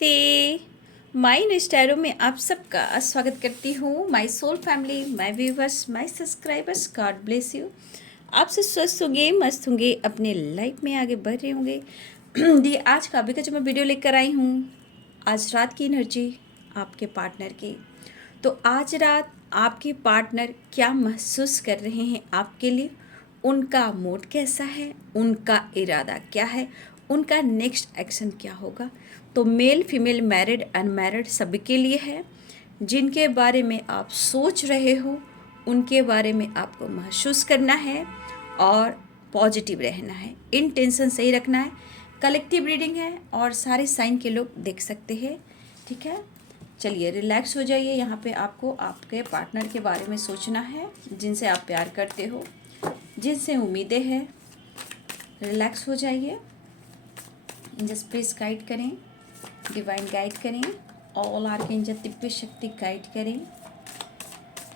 नमस्ते। माय इंस्टारो में आप सबका स्वागत करती हूँ। My soul family, my viewers, my subscribers, God bless you. आप सब स्वस्थ होंगे, मस्त होंगे, अपने लाइफ में आगे बढ़ रहे होंगे। दी आज का अभी का जो मैं वीडियो लेकर आई हूँ, आज रात की एनर्जी आपके पार्टनर की। तो आज रात आपके पार्टनर क्या महसूस कर रहे हैं आपके लिए, उनका मूड कैसा है, उनका इरादा क्या है, उनका नेक्स्ट एक्शन क्या होगा। तो मेल फीमेल मैरिड अनमैरिड सभी के लिए है। जिनके बारे में आप सोच रहे हो उनके बारे में आपको महसूस करना है और पॉजिटिव रहना है, इंटेंशन सही रखना है। कलेक्टिव रीडिंग है और सारे साइन के लोग देख सकते हैं। ठीक है, चलिए रिलैक्स हो जाइए। यहाँ पे आपको आपके पार्टनर के बारे में सोचना है, जिनसे आप प्यार करते हो, जिनसे उम्मीदें हैं। रिलैक्स हो जाइए। जस्ट प्लीज गाइड करें, डिवाइन गाइड करें, ऑल आर्कएंजल दिव्य शक्ति गाइड करें।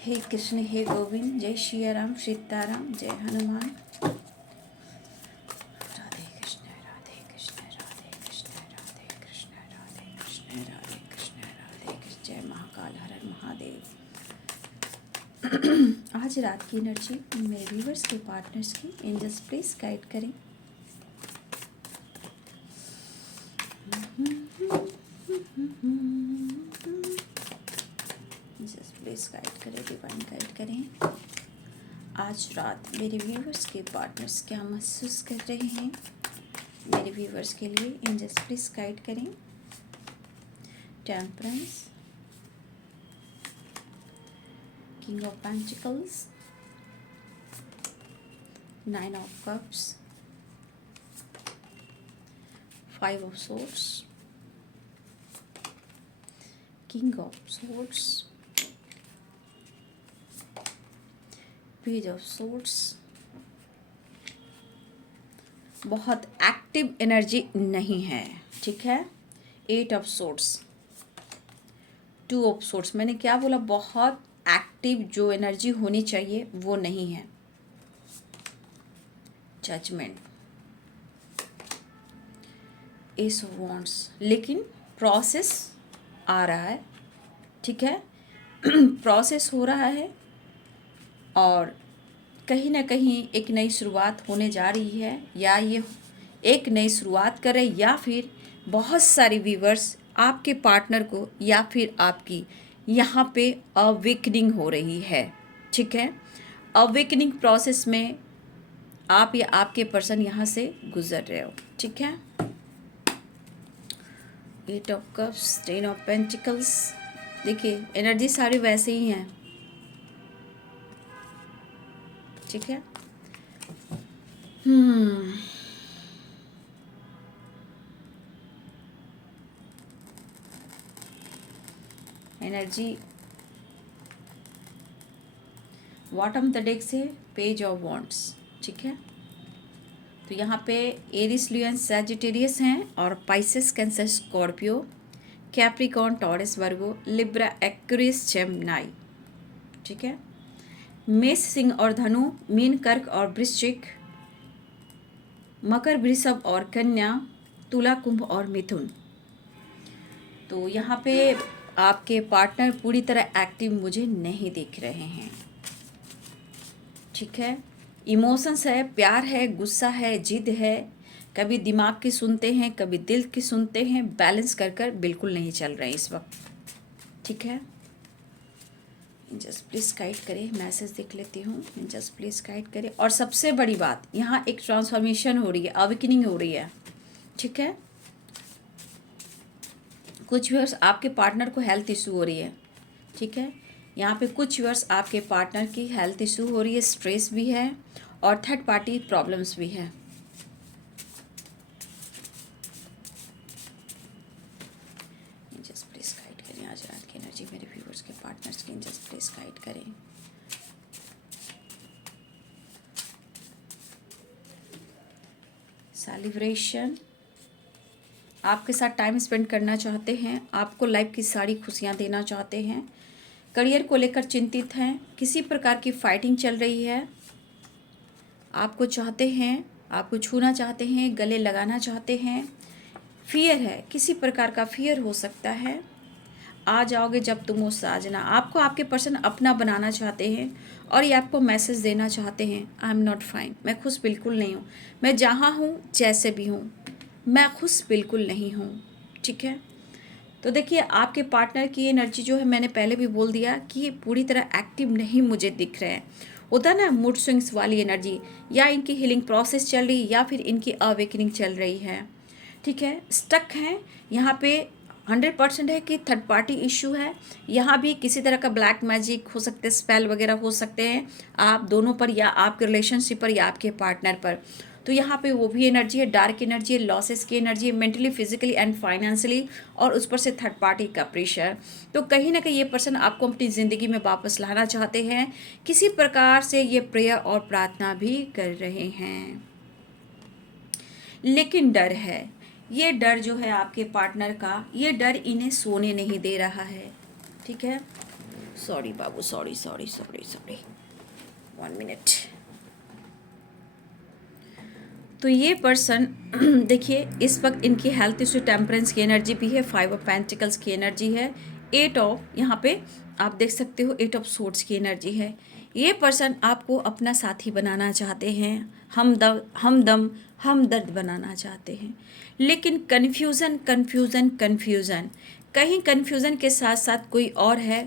हे कृष्ण, हे गोविंद, जय श्री राम, सीताराम, जय हनुमान। राधे कृष्ण, राधे कृष्ण, राधे कृष्ण, राधे कृष्ण, राधे कृष्ण, राधे कृष्ण, राधे कृष्ण। जय महाकाल, हर हर महादेव। आज रात की एनर्जी मेरे व्यूवर्स के पार्टनर्स की एंजल्स प्लीज गाइड करें। जस्ट प्लीज गाइड करें, डिवाइन गाइड करें। आज रात मेरे व्यूवर्स के पार्टनर्स क्या महसूस कर रहे हैं मेरे व्यूवर्स के लिए, एंजल्स प्लीज गाइड करें। Temperance, king of pentacles, nine of cups, five of swords, king of swords, page of swords. बहुत एक्टिव एनर्जी नहीं है, ठीक है। Eight of swords, two of swords. मैंने क्या बोला, बहुत एक्टिव जो एनर्जी होनी चाहिए वो नहीं है। Judgement, ace of wands. लेकिन प्रोसेस आ रहा है, ठीक है। प्रोसेस हो रहा है और कहीं ना कहीं एक नई शुरुआत होने जा रही है, या ये एक नई शुरुआत कर रहे, या फिर बहुत सारे व्यूवर्स आपके पार्टनर को या फिर आपकी यहाँ पे अवेकनिंग हो रही है, ठीक है। अवेकनिंग प्रोसेस में आप या आपके पर्सन यहाँ से गुजर रहे हो, ठीक है। Eight of cups, ten of pentacles. देखिए एनर्जी सारी वैसे ही हैं, ठीक है। एनर्जी बॉटम द डेक से पेज ऑफ वॉन्ड्स, ठीक है। तो यहाँ पे एरिस, लियो, सैजिटेरियस हैं और Pisces, Cancer, Scorpio, Capricorn, Taurus, Virgo, Libra, Aquarius, Gemini, ठीक है। मेष, सिंह और धनु, मीन, कर्क और वृश्चिक, मकर, वृषभ और कन्या, तुला, कुंभ और मिथुन। तो यहाँ पे आपके पार्टनर पूरी तरह एक्टिव मुझे नहीं दिख रहे हैं, ठीक है। इमोशंस है, प्यार है, गुस्सा है, जिद है, कभी दिमाग की सुनते हैं, कभी दिल की सुनते हैं, बैलेंस कर कर बिल्कुल नहीं चल रहे इस वक्त, ठीक है। जस्ट प्लीज गाइड करें, मैसेज देख लेती हूँ। जस्ट प्लीज गाइड करें। और सबसे बड़ी बात, यहाँ एक ट्रांसफॉर्मेशन हो रही है, अवेकनिंग हो रही है, ठीक है। कुछ व्यूअर्स आपके पार्टनर को हेल्थ इशू हो रही है, ठीक है। यहाँ पे कुछ व्यूअर्स आपके पार्टनर की हेल्थ इशू हो रही है, स्ट्रेस भी है और थर्ड पार्टी प्रॉब्लम्स भी है। जस्ट प्लीज गाइड करें आज रात की एनर्जी मेरे व्यूअर्स के पार्टनर्स की। जस्ट प्लीज गाइड करें। सेलिब्रेशन, आपके साथ टाइम स्पेंड करना चाहते हैं, आपको लाइफ की सारी खुशियाँ देना चाहते हैं। करियर को लेकर चिंतित हैं, किसी प्रकार की फाइटिंग चल रही है, आपको चाहते हैं, आपको छूना चाहते हैं, गले लगाना चाहते हैं, फियर है, किसी प्रकार का फियर हो सकता है। आ जाओगे जब तुम वो साजना, आपको आपके पर्सन अपना बनाना चाहते हैं और ये आपको मैसेज देना चाहते हैं, आई एम नॉट फाइन, मैं खुश बिल्कुल नहीं हूँ, मैं जहाँ हूँ जैसे भी हूँ मैं खुश बिल्कुल नहीं हूँ। ठीक है, तो देखिए आपके पार्टनर की एनर्जी जो है, मैंने पहले भी बोल दिया कि ये पूरी तरह एक्टिव नहीं मुझे दिख रहे हैं। होता है ना मूड स्विंग्स वाली एनर्जी, या इनकी हीलिंग प्रोसेस चल रही है या फिर इनकी अवेकनिंग चल रही है। ठीक है, स्टक हैं यहाँ पे। 100% है कि थर्ड पार्टी इशू है। यहाँ भी किसी तरह का ब्लैक मैजिक हो सकते हैं, स्पेल वगैरह हो सकते हैं आप दोनों पर, या आपके रिलेशनशिप पर, या आपके पार्टनर पर। तो यहाँ पे वो भी एनर्जी है, डार्क एनर्जी है, लॉसेस की एनर्जी है, मेंटली, फिजिकली एंड फाइनेंशियली, और उस पर से थर्ड पार्टी का प्रेशर। तो कहीं ना कहीं ये पर्सन आपको अपनी ज़िंदगी में वापस लाना चाहते हैं, किसी प्रकार से ये प्रेयर और प्रार्थना भी कर रहे हैं, लेकिन डर है। ये डर जो है आपके पार्टनर का, ये डर इन्हें सोने नहीं दे रहा है। ठीक है, सॉरी बाबू, sorry sorry sorry sorry, 1 minute. तो ये पर्सन देखिए इस वक्त इनकी हेल्थ इशू, टेम्परेंस की एनर्जी भी है, 5 ऑफ पेंटिकल्स की एनर्जी है, 8 ऑफ, यहाँ पे आप देख सकते हो 8 ऑफ सोर्ड्स की एनर्जी है। ये पर्सन आपको अपना साथी बनाना चाहते हैं, हमदर्द बनाना चाहते हैं, लेकिन कन्फ्यूज़न कन्फ्यूज़न कन्फ्यूज़न, कहीं कन्फ्यूज़न के साथ साथ कोई और है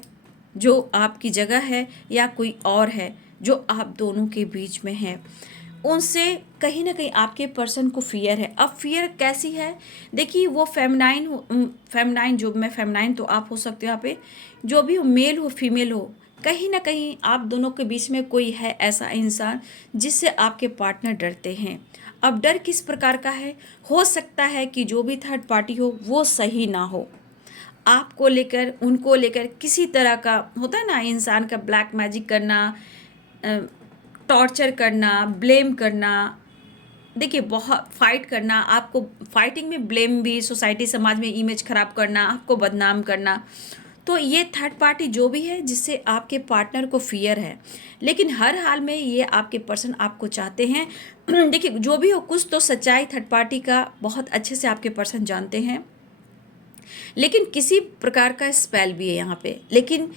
जो आपकी जगह है, या कोई और है जो आप दोनों के बीच में है। उनसे कहीं ना कहीं आपके पर्सन को फियर है। अब फियर कैसी है, देखिए वो फेमिनाइन जो, मैं फेमिनाइन तो आप हो सकते हो यहाँ पे, जो भी हो, मेल हो फीमेल हो, कहीं ना कहीं आप दोनों के बीच में कोई है ऐसा इंसान जिससे आपके पार्टनर डरते हैं। अब डर किस प्रकार का है, हो सकता है कि जो भी थर्ड पार्टी हो वो सही ना हो, आपको लेकर, उनको लेकर किसी तरह का, होता है ना इंसान का ब्लैक मैजिक करना, टॉर्चर करना, ब्लेम करना। देखिए बहुत फाइट करना, आपको फाइटिंग में ब्लेम भी, सोसाइटी समाज में इमेज खराब करना, आपको बदनाम करना। तो ये थर्ड पार्टी जो भी है जिससे आपके पार्टनर को फियर है, लेकिन हर हाल में ये आपके पर्सन आपको चाहते हैं। देखिए जो भी हो, कुछ तो सच्चाई थर्ड पार्टी का बहुत अच्छे से आपके पर्सन जानते हैं, लेकिन किसी प्रकार का स्पेल भी है यहाँ पे। लेकिन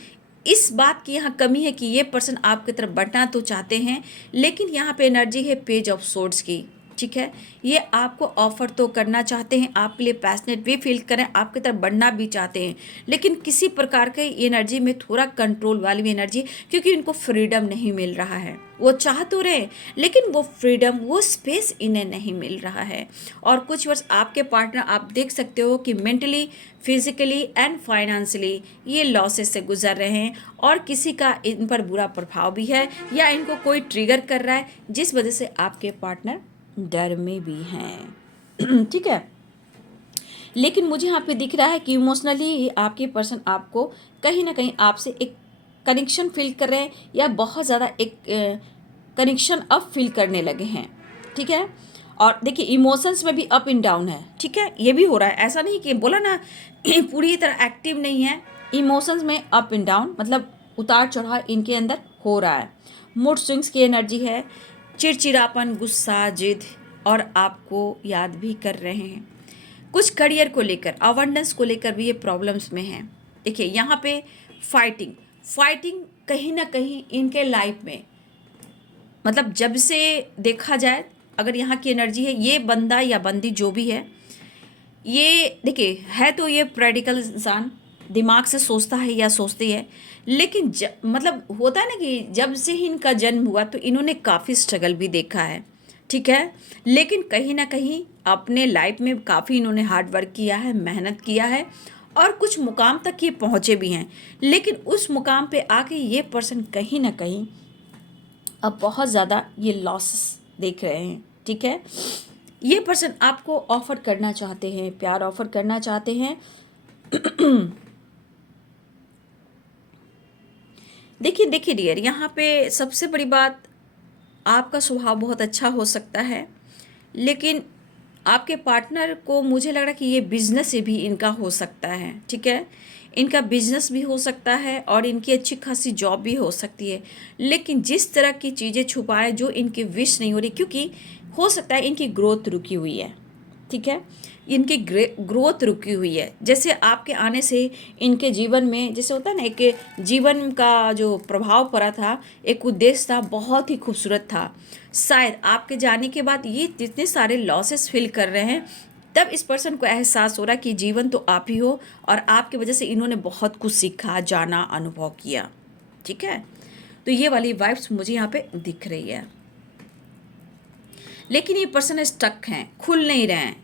इस बात की यहाँ कमी है कि ये पर्सन आपकी तरफ बढ़ना तो चाहते हैं, लेकिन यहाँ पे एनर्जी है पेज ऑफ सोर्ड्स की। ठीक है, ये आपको ऑफर तो करना चाहते हैं, आपके लिए पैशनेट भी फील करें, आपकी तरफ बढ़ना भी चाहते हैं, लेकिन किसी प्रकार के एनर्जी में थोड़ा कंट्रोल वाली भी एनर्जी, क्योंकि इनको फ्रीडम नहीं मिल रहा है। वो चाह तो रहे, लेकिन वो फ्रीडम, वो स्पेस इन्हें नहीं मिल रहा है। और कुछ वर्ष आपके पार्टनर, आप देख सकते हो कि मेंटली, फिजिकली एंड फाइनेंशियली ये लॉसेस से गुजर रहे हैं, और किसी का इन पर बुरा प्रभाव भी है, या इनको कोई ट्रिगर कर रहा है जिस वजह से आपके पार्टनर डर में भी हैं। ठीक है, लेकिन मुझे यहाँ पे दिख रहा है कि इमोशनली आपके पर्सन आपको कहीं ना कहीं आपसे एक कनेक्शन फील कर रहे हैं, या बहुत ज़्यादा एक कनेक्शन अब फील करने लगे हैं। ठीक है, और देखिए इमोशंस में भी अप एंड डाउन है। ठीक है, ये भी हो रहा है, ऐसा नहीं कि बोला ना पूरी तरह एक्टिव नहीं है, इमोशंस में अप एंड डाउन, मतलब उतार चढ़ाव इनके अंदर हो रहा है। मूड स्विंग्स की एनर्जी है, चिड़चिड़ापन, गुस्सा, जिद, और आपको याद भी कर रहे हैं। कुछ करियर को लेकर, अवेंडेंस को लेकर भी ये प्रॉब्लम्स में हैं। देखिए यहाँ पे फाइटिंग फाइटिंग कहीं ना कहीं इनके लाइफ में, मतलब जब से देखा जाए, अगर यहाँ की एनर्जी है, ये बंदा या बंदी जो भी है, ये देखिए है तो ये प्रैक्टिकल इंसान, दिमाग से सोचता है या सोचती है, लेकिन मतलब होता है ना कि जब से ही इनका जन्म हुआ तो इन्होंने काफ़ी स्ट्रगल भी देखा है। ठीक है, लेकिन कहीं ना कहीं अपने लाइफ में काफ़ी इन्होंने हार्ड वर्क किया है, मेहनत किया है, और कुछ मुकाम तक ये पहुँचे भी हैं, लेकिन उस मुकाम पे आके ये पर्सन कहीं ना कहीं अब बहुत ज़्यादा ये लॉसेस देख रहे हैं। ठीक है, ये पर्सन आपको ऑफ़र करना चाहते हैं, प्यार ऑफ़र करना चाहते हैं। देखिए डियर, यहाँ पे सबसे बड़ी बात, आपका स्वभाव बहुत अच्छा हो सकता है, लेकिन आपके पार्टनर को मुझे लग रहा है कि ये बिजनेस से भी इनका हो सकता है। ठीक है, इनका बिजनेस भी हो सकता है और इनकी अच्छी खासी जॉब भी हो सकती है, लेकिन जिस तरह की चीज़ें छुपा रहे, जो इनकी विश नहीं हो रही, क्योंकि हो सकता है इनकी ग्रोथ रुकी हुई है। ठीक है। इनकी ग्रोथ रुकी हुई है। जैसे आपके आने से इनके जीवन में जैसे होता है ना, एक जीवन का जो प्रभाव पड़ा था, एक उद्देश्य था, बहुत ही खूबसूरत था। शायद आपके जाने के बाद ये जितने सारे लॉसेस फील कर रहे हैं, तब इस पर्सन को एहसास हो रहा है कि जीवन तो आप ही हो और आपकी वजह से इन्होंने बहुत कुछ सीखा, जाना, अनुभव किया। ठीक है, तो ये वाली वाइब्स मुझे यहाँ पे दिख रही है। लेकिन ये पर्सन स्टक हैं, खुल नहीं रहे हैं,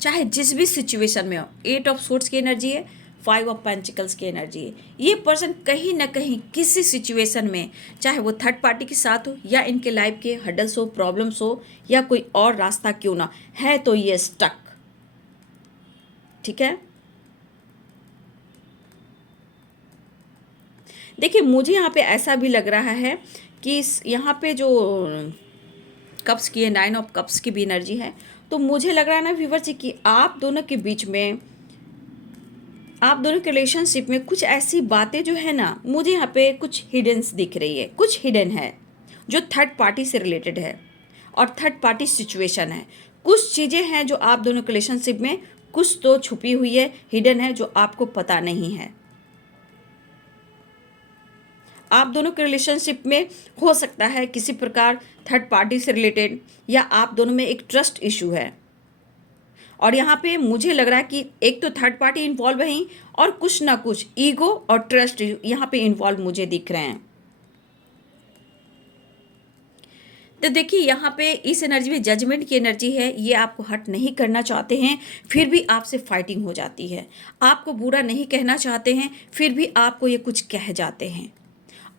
चाहे जिस भी सिचुएशन में हो। 8 ऑफ सोर्ड्स की एनर्जी है, 5 ऑफ पेंटिकल्स की एनर्जी है। ये पर्सन कहीं ना कहीं किसी सिचुएशन में, चाहे वो थर्ड पार्टी के साथ हो या इनके लाइफ के हडल्स हो, प्रॉब्लम्स हो या कोई और रास्ता क्यों ना है, तो ये स्टक। ठीक है, देखिए मुझे यहाँ पे ऐसा भी लग रहा है कि यहाँ पे जो कप्स की है, 9 ऑफ कप्स की भी एनर्जी है, तो मुझे लग रहा है ना व्यूअर्स जी कि आप दोनों के बीच में, आप दोनों के रिलेशनशिप में कुछ ऐसी बातें जो है ना, मुझे यहाँ पे कुछ हिडन्स दिख रही है, कुछ हिडन है जो थर्ड पार्टी से रिलेटेड है और थर्ड पार्टी सिचुएशन है। कुछ चीज़ें हैं जो आप दोनों के रिलेशनशिप में कुछ तो छुपी हुई है, हिडन है, जो आपको पता नहीं है। आप दोनों के रिलेशनशिप में हो सकता है किसी प्रकार थर्ड पार्टी से रिलेटेड, या आप दोनों में एक ट्रस्ट इशू है। और यहाँ पे मुझे लग रहा है कि एक तो थर्ड पार्टी इन्वॉल्व है और कुछ ना कुछ ईगो और ट्रस्ट यहाँ पे इन्वॉल्व मुझे दिख रहे हैं। तो देखिए यहाँ पे इस एनर्जी में जजमेंट की एनर्जी है। ये आपको हर्ट नहीं करना चाहते हैं, फिर भी आपसे फाइटिंग हो जाती है। आपको बुरा नहीं कहना चाहते हैं, फिर भी आपको ये कुछ कह जाते हैं।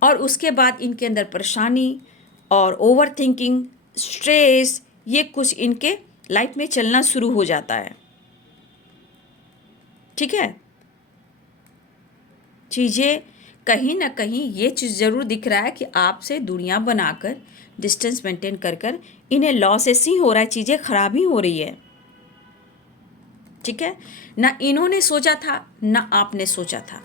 और उसके बाद इनके अंदर परेशानी और ओवर थिंकिंग, स्ट्रेस, ये कुछ इनके लाइफ में चलना शुरू हो जाता है। ठीक है, चीज़ें कहीं ना कहीं ये चीज़ ज़रूर दिख रहा है कि आपसे दूरियां बनाकर, डिस्टेंस मेंटेन कर कर इन्हें लॉसेस ही हो रहा है, चीज़ें खराब ही हो रही है। ठीक है, ना इन्होंने सोचा था ना आपने सोचा था,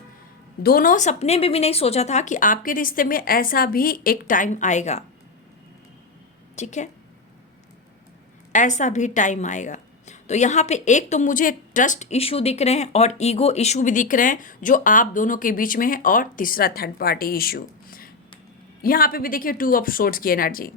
दोनों सपने में भी नहीं सोचा था कि आपके रिश्ते में ऐसा भी एक टाइम आएगा। ठीक है, ऐसा भी टाइम आएगा। तो यहाँ पे एक तो मुझे ट्रस्ट इशू दिख रहे हैं और ईगो इशू भी दिख रहे हैं जो आप दोनों के बीच में है, और तीसरा थर्ड पार्टी इशू। यहाँ पे भी देखिए 2 ऑफ सोर्ड्स की एनर्जी।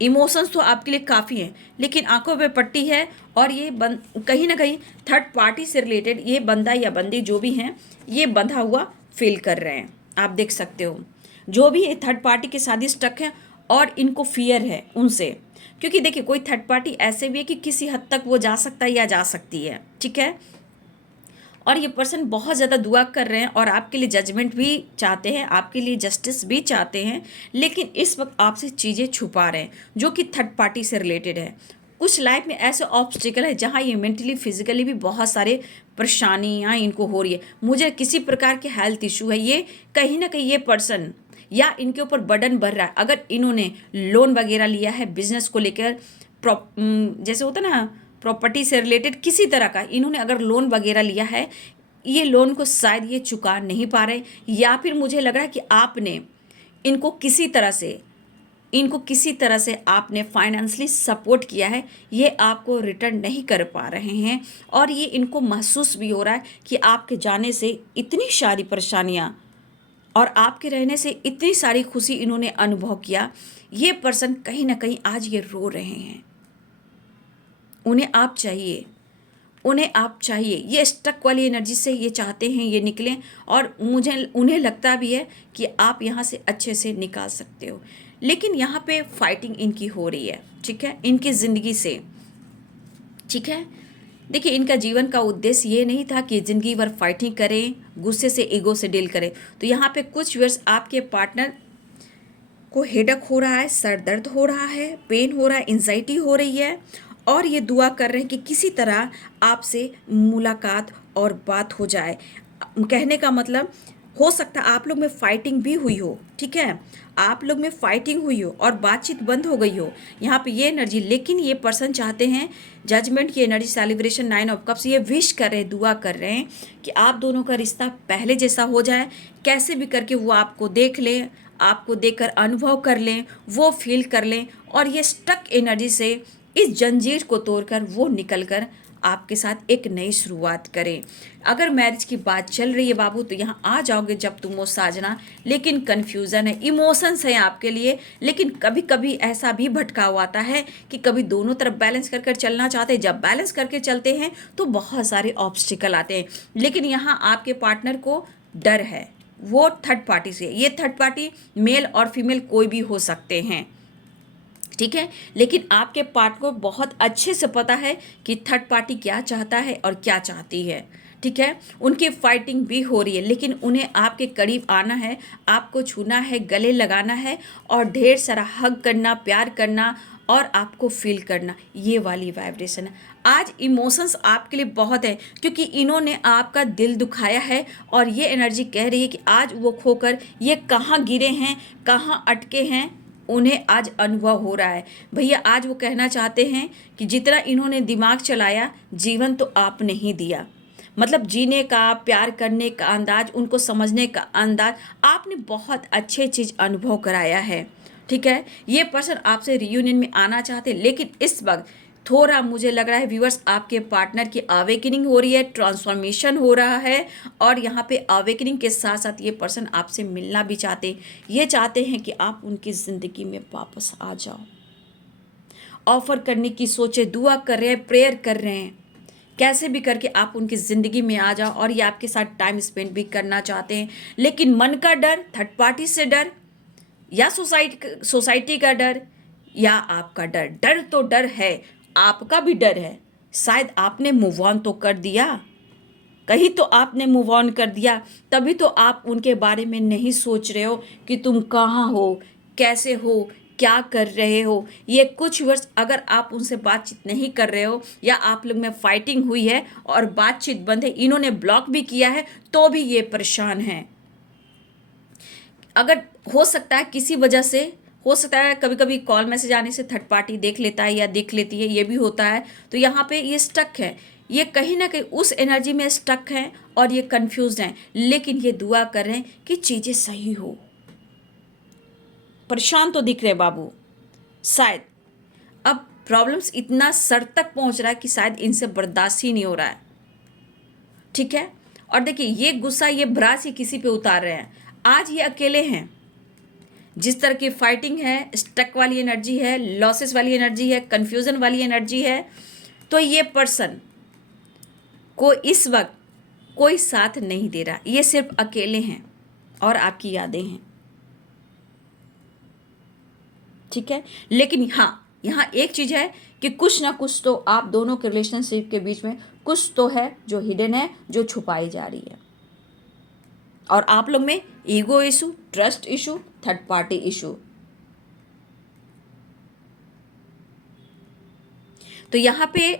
इमोशंस तो आपके लिए काफ़ी हैं, लेकिन आंखों पे पट्टी है और ये कहीं ना कहीं थर्ड पार्टी से रिलेटेड ये बंदा या बंदी जो भी हैं, ये बंधा हुआ फील कर रहे हैं। आप देख सकते हो जो भी थर्ड पार्टी के साथ ही स्टक है और इनको फियर है उनसे, क्योंकि देखिए कोई थर्ड पार्टी ऐसे भी है कि किसी हद तक वो जा सकता है या जा सकती है। ठीक है, और ये पर्सन बहुत ज़्यादा दुआ कर रहे हैं और आपके लिए जजमेंट भी चाहते हैं, आपके लिए जस्टिस भी चाहते हैं, लेकिन इस वक्त आपसे चीज़ें छुपा रहे हैं जो कि थर्ड पार्टी से रिलेटेड है। कुछ लाइफ में ऐसे ऑब्स्टिकल है जहाँ ये मेंटली फिजिकली भी बहुत सारे परेशानियाँ इनको हो रही है। मुझे किसी प्रकार के हेल्थ इशू है, ये कहीं ना कहीं ये पर्सन या इनके ऊपर बर्डन बढ़ रहा है। अगर इन्होंने लोन वगैरह लिया है बिजनेस को लेकर, जैसे होता है ना प्रॉपर्टी से रिलेटेड किसी तरह का इन्होंने अगर लोन वगैरह लिया है, ये लोन को शायद ये चुका नहीं पा रहे, या फिर मुझे लग रहा है कि आपने इनको किसी तरह से आपने फाइनेंशियली सपोर्ट किया है, ये आपको रिटर्न नहीं कर पा रहे हैं। और ये इनको महसूस भी हो रहा है कि आपके जाने से इतनी सारी परेशानियाँ और आपके रहने से इतनी सारी खुशी इन्होंने अनुभव किया। ये पर्सन कहीं ना कहीं आज ये रो रहे हैं, उन्हें आप चाहिए, उन्हें आप चाहिए। ये स्टक वाली एनर्जी से ये चाहते हैं ये निकलें, और मुझे उन्हें लगता भी है कि आप यहाँ से अच्छे से निकाल सकते हो। लेकिन यहाँ पे फाइटिंग इनकी हो रही है। ठीक है, इनकी ज़िंदगी से। ठीक है, देखिए इनका जीवन का उद्देश्य ये नहीं था कि ज़िंदगी भर फाइटिंग करें, गुस्से से, ईगो से डील करें। तो यहाँ पे कुछ वर्ष आपके पार्टनर को हेडक हो रहा है, सर दर्द हो रहा है, पेन हो रहा है, एंजाइटी हो रही है, और ये दुआ कर रहे हैं कि किसी तरह आपसे मुलाकात और बात हो जाए। कहने का मतलब हो सकता है आप लोग में फाइटिंग भी हुई हो। ठीक है, आप लोग में फाइटिंग हुई हो और बातचीत बंद हो गई हो, यहाँ पे ये एनर्जी। लेकिन ये पर्सन चाहते हैं जजमेंट की एनर्जी, सेलिब्रेशन, 9 ऑफ कप्स, ये विश कर रहे हैं, दुआ कर रहे हैं कि आप दोनों का रिश्ता पहले जैसा हो जाए। कैसे भी करके वो आपको देख लें, आपको देखकर अनुभव कर लें, वो फील कर लें, और ये स्टक एनर्जी से, इस जंजीर को तोड़कर वो निकल कर आपके साथ एक नई शुरुआत करें। अगर मैरिज की बात चल रही है बाबू तो यहाँ आ जाओगे जब तुम वो साजना, लेकिन कन्फ्यूज़न है, इमोशंस हैं आपके लिए, लेकिन कभी कभी ऐसा भी भटकाव आता है कि कभी दोनों तरफ बैलेंस कर कर चलना चाहते हैं। जब बैलेंस करके चलते हैं तो बहुत सारे ऑब्स्टिकल आते हैं, लेकिन यहाँ आपके पार्टनर को डर है वो थर्ड पार्टी से। ये थर्ड पार्टी मेल और फीमेल कोई भी हो सकते हैं, ठीक है, लेकिन आपके पार्टनर को बहुत अच्छे से पता है कि थर्ड पार्टी क्या चाहता है और क्या चाहती है, ठीक है। उनकी फाइटिंग भी हो रही है, लेकिन उन्हें आपके करीब आना है, आपको छूना है, गले लगाना है और ढेर सारा हग करना, प्यार करना और आपको फील करना, ये वाली वाइब्रेशन है। आज इमोशंस आपके लिए बहुत है क्योंकि इन्होंने आपका दिल दुखाया है और ये एनर्जी कह रही है कि आज वो खोकर ये कहाँ गिरे हैं, कहाँ अटके हैं, उन्हें आज अनुभव हो रहा है। भैया आज वो कहना चाहते हैं कि जितना इन्होंने दिमाग चलाया, जीवन तो आपने ही दिया। मतलब जीने का, प्यार करने का अंदाज, उनको समझने का अंदाज, आपने बहुत अच्छे चीज़ अनुभव कराया है, ठीक है। ये पर्सन आपसे रियूनियन में आना चाहते, लेकिन इस वक्त थोड़ा मुझे लग रहा है व्यूअर्स, आपके पार्टनर की अवेकनिंग हो रही है, ट्रांसफॉर्मेशन हो रहा है। और यहाँ पे अवेकनिंग के साथ साथ ये पर्सन आपसे मिलना भी चाहते हैं। ये चाहते हैं कि आप उनकी ज़िंदगी में वापस आ जाओ। ऑफ़र करने की सोचे, दुआ कर रहे हैं, प्रेयर कर रहे हैं, कैसे भी करके आप उनकी ज़िंदगी में आ जाओ और ये आपके साथ टाइम स्पेंड भी करना चाहते हैं। लेकिन मन का डर, थर्ड पार्टी से डर, या सोसाइटी का डर, या आपका डर, डर तो डर है, आपका भी डर है। शायद आपने मूव ऑन तो कर दिया, कहीं तो आपने मूव ऑन कर दिया, तभी तो आप उनके बारे में नहीं सोच रहे हो कि तुम कहाँ हो, कैसे हो, क्या कर रहे हो। ये कुछ वर्ष अगर आप उनसे बातचीत नहीं कर रहे हो या आप लोग में फाइटिंग हुई है और बातचीत बंद है, इन्होंने ब्लॉक भी किया है, तो भी ये परेशान हैं। अगर हो सकता है किसी वजह से, हो सकता है कभी कभी कॉल मैसेज आने से थर्ड पार्टी देख लेता है या देख लेती है, ये भी होता है। तो यहाँ पे ये स्टक है, ये कहीं ना कहीं उस एनर्जी में स्टक है और ये कंफ्यूज हैं, लेकिन ये दुआ कर रहे हैं कि चीज़ें सही हो। परेशान तो दिख रहे बाबू, शायद अब प्रॉब्लम्स इतना सर तक पहुँच रहा है कि शायद इनसे बर्दाश्त ही नहीं हो रहा है, ठीक है। और देखिए ये गुस्सा, ये भड़ास ही किसी पे उतार रहे हैं। आज ये अकेले हैं, जिस तरह की फाइटिंग है, स्टक वाली एनर्जी है, लॉसेस वाली एनर्जी है, कन्फ्यूज़न वाली एनर्जी है, तो ये पर्सन को इस वक्त कोई साथ नहीं दे रहा, ये सिर्फ अकेले हैं और आपकी यादें हैं, ठीक है। लेकिन हाँ, यहाँ एक चीज़ है कि कुछ ना कुछ तो आप दोनों के रिलेशनशिप के बीच में कुछ तो है जो हिडन है, जो छुपाई जा रही है। और आप लोग में ego issue, trust issue, third party issue. तो यहाँ पे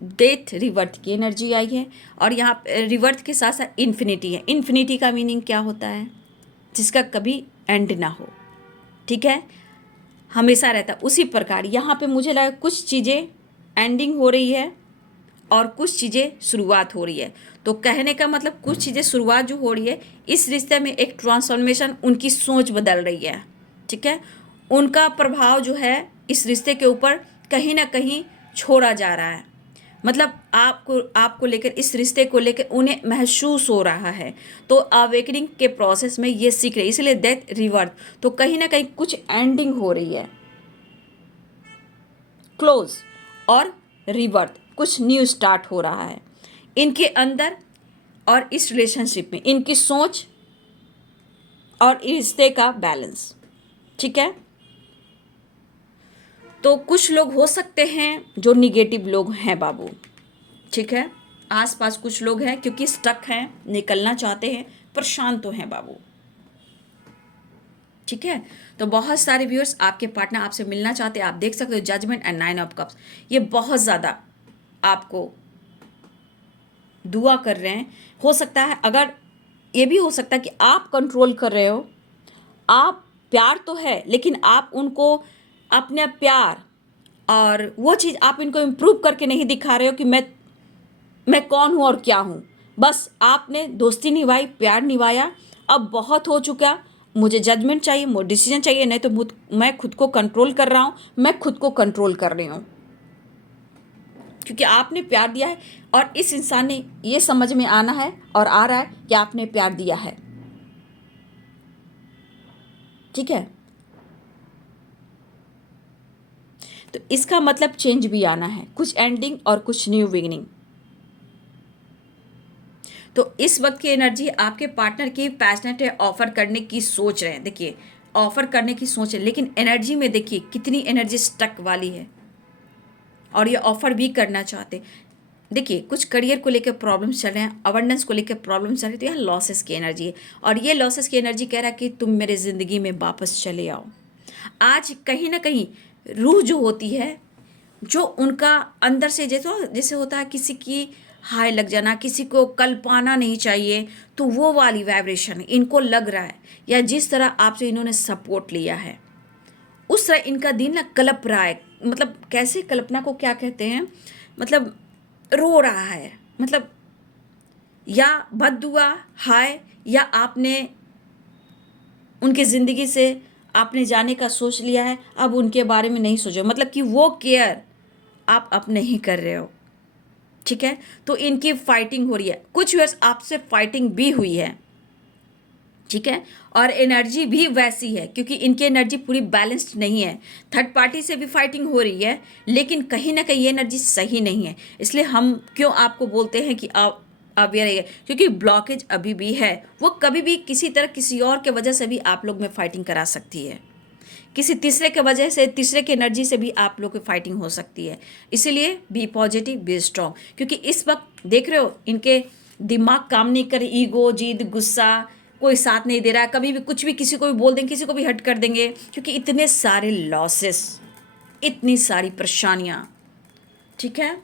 डेथ रिवर्थ की एनर्जी आई है और यहाँ रिवर्थ के साथ साथ इन्फिनिटी है। इन्फिनिटी का मीनिंग क्या होता है? जिसका कभी एंड ना हो, ठीक है, हमेशा रहता। उसी प्रकार यहाँ पे मुझे लगा कुछ चीज़ें एंडिंग हो रही है और कुछ चीज़ें शुरुआत हो रही है। तो कहने का मतलब कुछ चीज़ें शुरुआत जो हो रही है, इस रिश्ते में एक ट्रांसफॉर्मेशन, उनकी सोच बदल रही है, ठीक है। उनका प्रभाव जो है इस रिश्ते के ऊपर कहीं ना कहीं छोड़ा जा रहा है। मतलब आपको लेकर, इस रिश्ते को लेकर उन्हें महसूस हो रहा है। तो अवेकनिंग के प्रोसेस में ये सीख रहे, इसलिए डेथ रिवर्थ, तो कहीं ना कहीं कुछ एंडिंग हो रही है, क्लोज और रिवर्थ, कुछ न्यू स्टार्ट हो रहा है इनके अंदर और इस रिलेशनशिप में, इनकी सोच और इस रिश्ते का बैलेंस, ठीक है। तो कुछ लोग हो सकते हैं जो निगेटिव लोग हैं बाबू, ठीक है। आसपास कुछ लोग हैं क्योंकि स्टक हैं, निकलना चाहते हैं, परेशान तो हैं बाबू, ठीक है। तो बहुत सारे व्यूअर्स, आपके पार्टनर आपसे मिलना चाहते हैं, आप देख सकते हो जजमेंट एंड 9 ऑफ कप्स, ये बहुत ज़्यादा आपको दुआ कर रहे हैं। हो सकता है, अगर ये भी हो सकता है कि आप कंट्रोल कर रहे हो, आप प्यार तो है लेकिन आप उनको अपना प्यार और वो चीज़ आप इनको इम्प्रूव करके नहीं दिखा रहे हो कि मैं कौन हूँ और क्या हूँ। बस आपने दोस्ती निभाई, प्यार निभाया, अब बहुत हो चुका, मुझे जजमेंट चाहिए, मुझे डिसीजन चाहिए, नहीं तो मैं खुद को कंट्रोल कर रहा हूँ, मैं खुद को कंट्रोल कर रही हूँ, क्योंकि आपने प्यार दिया है और इस इंसान ने ये समझ में आना है और आ रहा है कि आपने प्यार दिया है। ठीक है, तो इसका मतलब चेंज भी आना है, कुछ एंडिंग और कुछ न्यू बिगिनिंग। तो इस वक्त की एनर्जी आपके पार्टनर की पैशनेट है, ऑफर करने की सोच रहे हैं। देखिए, ऑफर करने की सोच है, लेकिन एनर्जी में देखिए कितनी एनर्जी स्टक वाली है और ये ऑफर भी करना चाहते। देखिए, कुछ करियर को लेकर प्रॉब्लम्स चल रहे हैं, अवेंडेंस को लेकर प्रॉब्लम्स चल रही है, तो यहाँ लॉसेस की एनर्जी है और ये लॉसेस की एनर्जी कह रहा है कि तुम मेरे ज़िंदगी में वापस चले आओ। आज कहीं ना कहीं रूह जो होती है, जो उनका अंदर से जैसे होता है किसी की हाय लग जाना, किसी को कल पाना नहीं चाहिए, तो वो वाली वाइब्रेशन इनको लग रहा है, या जिस तरह आपसे इन्होंने सपोर्ट लिया है उस तरह इनका दिल ना कलप रहा है। मतलब कैसे, कल्पना को क्या कहते हैं, मतलब रो रहा है, मतलब या बद्दुआ हाय, या आपने उनकी ज़िंदगी से आपने जाने का सोच लिया है, अब उनके बारे में नहीं सोचो, मतलब कि वो केयर आप अब नहीं कर रहे हो। ठीक है, तो इनकी फाइटिंग हो रही है, कुछ वर्ष आपसे फाइटिंग भी हुई है। ठीक है, और एनर्जी भी वैसी है क्योंकि इनकी एनर्जी पूरी बैलेंस्ड नहीं है। थर्ड पार्टी से भी फाइटिंग हो रही है, लेकिन कहीं ना कहीं ये एनर्जी सही नहीं है। इसलिए हम क्यों आपको बोलते हैं कि आप अवेयर रहिए, क्योंकि ब्लॉकेज अभी भी है। वो कभी भी किसी तरह किसी और के वजह से भी आप लोग में फाइटिंग करा सकती है, किसी तीसरे के वजह से, तीसरे की एनर्जी से भी आप लोग की फाइटिंग हो सकती है। इसीलिए बी पॉजिटिव, बी स्ट्रॉन्ग, क्योंकि इस वक्त देख रहे हो इनके दिमाग काम नहीं करे, ईगो, जिद, गुस्सा, कोई साथ नहीं दे रहा है, कभी भी कुछ भी किसी को भी बोल देंगे, किसी को भी हट कर देंगे, क्योंकि इतने सारे लॉसेस, इतनी सारी परेशानियाँ। ठीक है,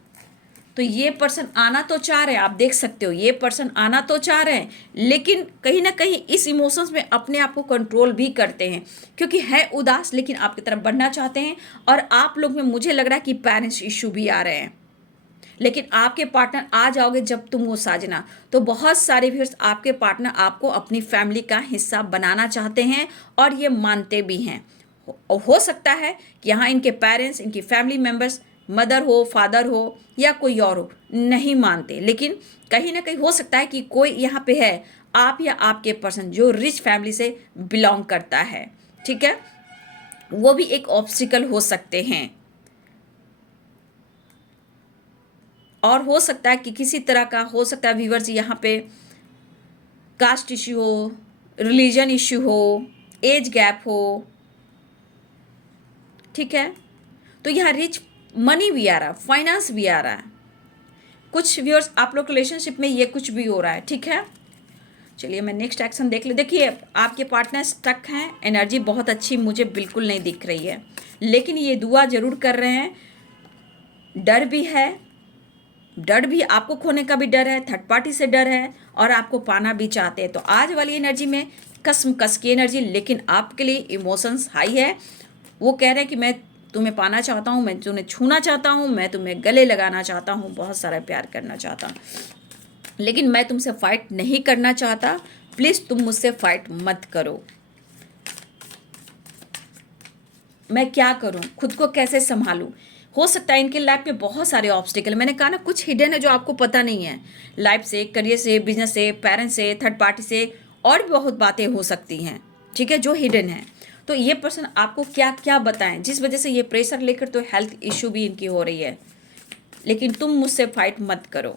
तो ये पर्सन आना तो चाह रहे हैं, आप देख सकते हो ये पर्सन आना तो चाह रहे हैं, लेकिन कहीं ना कहीं इस इमोशंस में अपने आप को कंट्रोल भी करते हैं, क्योंकि है उदास लेकिन आपकी तरफ बढ़ना चाहते हैं। और आप लोग में मुझे लग रहा है कि पेरेंट्स इशू भी आ रहे हैं, लेकिन आपके पार्टनर आ जाओगे जब तुम वो साजना, तो बहुत सारे व्यूअर्स आपके पार्टनर आपको अपनी फैमिली का हिस्सा बनाना चाहते हैं और ये मानते भी हैं। हो सकता है कि यहाँ इनके पेरेंट्स, इनकी फैमिली मेम्बर्स, मदर हो, फादर हो या कोई और हो, नहीं मानते, लेकिन कहीं ना कहीं हो सकता है कि कोई यहाँ पे है, आप या आपके पर्सन जो रिच फैमिली से बिलोंग करता है। ठीक है, वो भी एक ऑब्स्टिकल हो सकते हैं। और हो सकता है कि किसी तरह का हो सकता है व्यूअर्स यहाँ पे कास्ट इश्यू हो, रिलीजन इश्यू हो, एज गैप हो। ठीक है, तो यहाँ रिच मनी भी आ रहा है, फाइनेंस भी आ रहा है। कुछ व्यूअर्स आप लोग रिलेशनशिप में ये कुछ भी हो रहा है। ठीक है, चलिए मैं नेक्स्ट एक्शन देख ले। देखिए, आपके पार्टनर स्टक हैं, एनर्जी बहुत अच्छी मुझे बिल्कुल नहीं दिख रही है, लेकिन ये दुआ जरूर कर रहे हैं। डर भी है, डर भी, आपको खोने का भी डर है, थर्ड पार्टी से डर है, और आपको पाना भी चाहते हैं। तो आज वाली एनर्जी में कसम कस की एनर्जी, लेकिन आपके लिए इमोशंस हाई है। वो कह रहे हैं कि मैं तुम्हें पाना चाहता हूँ, मैं तुम्हें छूना चाहता हूँ, मैं तुम्हें गले लगाना चाहता हूँ, बहुत सारा प्यार करना चाहता हूँ, लेकिन मैं तुमसे फाइट नहीं करना चाहता। प्लीज़ तुम मुझसे फाइट मत करो। मैं क्या करूं, खुद को कैसे संभालूं। हो सकता है इनके लाइफ में बहुत सारे ऑब्स्टिकल, मैंने कहा ना कुछ हिडन है जो आपको पता नहीं है, लाइफ से, करियर से, बिजनेस से, पेरेंट्स से, थर्ड पार्टी से, और भी बहुत बातें हो सकती हैं। ठीक है, जो हिडन है। तो ये पर्सन आपको क्या क्या बताएं जिस वजह से ये प्रेशर लेकर, तो हेल्थ इशू भी इनकी हो रही है, लेकिन तुम मुझसे फाइट मत करो।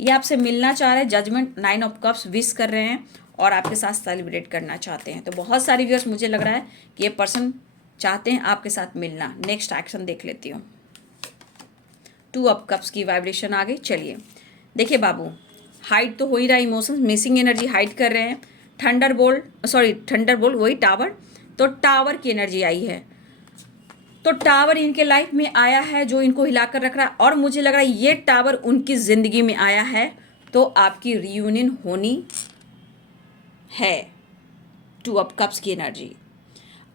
ये आपसे मिलना चाह रहे हैं, जजमेंट, 9 ऑफ कप्स विश कर रहे हैं और आपके साथ सेलिब्रेट करना चाहते हैं। तो बहुत सारी व्यूअर्स मुझे लग रहा है कि ये पर्सन चाहते हैं आपके साथ मिलना। नेक्स्ट एक्शन देख लेती हूँ। 2 ऑफ कप्स की वाइब्रेशन आ गई। चलिए देखिए बाबू, हाइड तो हो ही रहा, इमोशंस, मिसिंग एनर्जी हाइड कर रहे हैं। थंडर बोल्ट वही टावर, तो टावर की एनर्जी आई है। तो टावर इनके लाइफ में आया है जो इनको हिलाकर रख रहा है, और मुझे लग रहा है ये टावर उनकी ज़िंदगी में आया है, तो आपकी रियूनियन होनी है। 2 ऑफ कप्स की एनर्जी,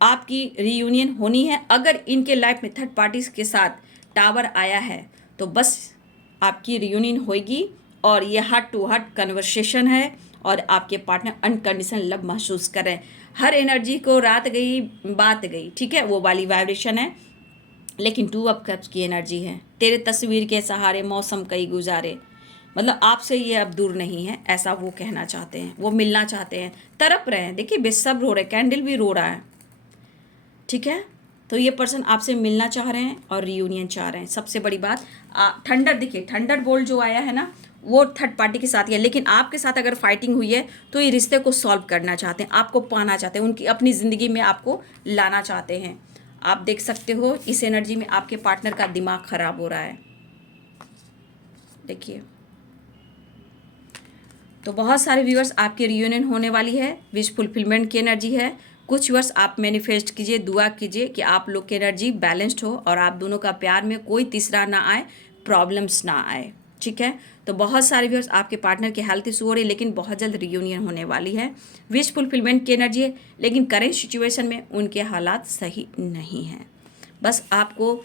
आपकी रियूनियन होनी है। अगर इनके लाइफ में थर्ड पार्टीज के साथ टावर आया है, तो बस आपकी रियूनियन होगी, और ये हार्ट टू हार्ट कन्वर्सेशन है, और आपके पार्टनर अनकंडीशनल लव महसूस कर रहे हैं। हर एनर्जी को रात गई बात गई, ठीक है, वो वाली वाइब्रेशन है। लेकिन 2 ऑफ कप्स की एनर्जी है। तेरे तस्वीर के सहारे मौसम कई गुजारे, मतलब आपसे ये अब दूर नहीं है, ऐसा वो कहना चाहते हैं। वो मिलना चाहते हैं, तड़प रहे हैं। देखिए बेसब्र हो रहे हैं, कैंडल भी रो रहा है, ठीक है। तो ये पर्सन आपसे मिलना चाह रहे हैं और रियूनियन चाह रहे हैं। सबसे बड़ी बात, थंडर, देखिए थंडर बोल्ट जो आया है ना, वो थर्ड पार्टी के साथ ही है। लेकिन आपके साथ अगर फाइटिंग हुई है तो ये रिश्ते को सॉल्व करना चाहते हैं, आपको पाना चाहते हैं, उनकी अपनी ज़िंदगी में आपको लाना चाहते हैं। आप देख सकते हो इस एनर्जी में आपके पार्टनर का दिमाग खराब हो रहा है, देखिए। तो बहुत सारे व्यूअर्स आपकी रियूनियन होने वाली है, विश फुलफिलमेंट की एनर्जी है। कुछ व्यूअर्स आप मैनिफेस्ट कीजिए, दुआ कीजिए कि आप लोग की एनर्जी बैलेंस्ड हो और आप दोनों का प्यार में कोई तीसरा ना आए, प्रॉब्लम्स ना आए, ठीक है। तो बहुत सारे व्यूअर्स आपके पार्टनर की हेल्थ इशू हो रही है, लेकिन बहुत जल्द रियूनियन होने वाली है। विश फुलफिलमेंट की एनर्जी है, लेकिन करेंट सिचुएशन में उनके हालात सही नहीं हैं, बस आपको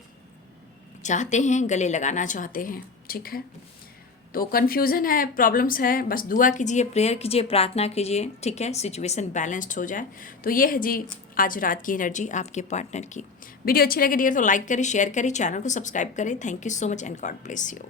चाहते हैं, गले लगाना चाहते हैं, ठीक है। तो कन्फ्यूज़न है, प्रॉब्लम्स है, बस दुआ कीजिए, प्रेयर कीजिए, प्रार्थना कीजिए, ठीक है, सिचुएशन बैलेंस्ड हो जाए। तो ये है जी आज रात की एनर्जी आपके पार्टनर की। वीडियो अच्छी लगे डियर तो लाइक करें, शेयर करें, चैनल को सब्सक्राइब करें। Thank you so much and God bless you.